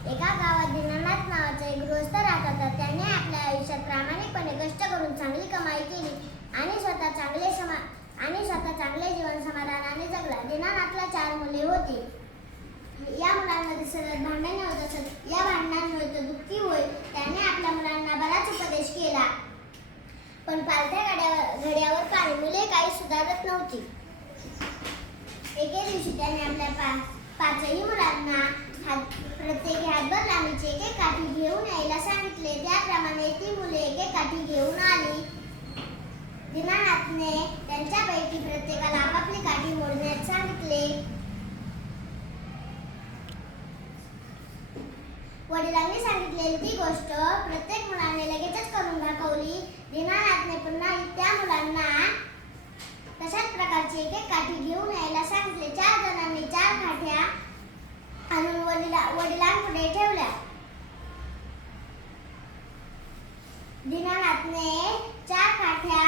एका गावात दीनानाथ नावाचा एक गृहस्थ राहत होता. त्याने आपल्या आयुष्यात प्रामाणिकपणे कष्ट करून चांगली कमाई केली आणि स्वतः चांगले जीवन समाधानाने जगला. दीनानाथला 4 मुले होती. या मुलांमध्ये सतत भांडणे होत असत. या भांडणांमुळे तो दुःखी होई. त्याने आपल्या मुलांना बराच उपदेश केला, पण पालथ्या घड्यावर पाणी. मुले काही सुधारत नव्हती. एके दिवशी त्याने आपल्या 5ही मुलांना प्रत्येकी हातभर लांबीची एक काठी घेऊन यायला सांगितले. त्याप्रमाणे ती मुले एक काठी घेऊन आली. दीनानाथने त्यांच्यापैकी प्रत्येकाला आपापली काठी मोडण्यास सांगितले. वडिलांनी सांगितलेली ती गोष्ट प्रत्येक मुलाने लगेचच करून दाखवली. दीनानाथने पुन्हा त्या मुलांना तशाच प्रकारची एक काठी घेऊन यायला सांगितले. 4 जणांनी 4 काठ्या आणून वडिलांपुढे ठेवल्या. दीनानाथने 4 काठ्या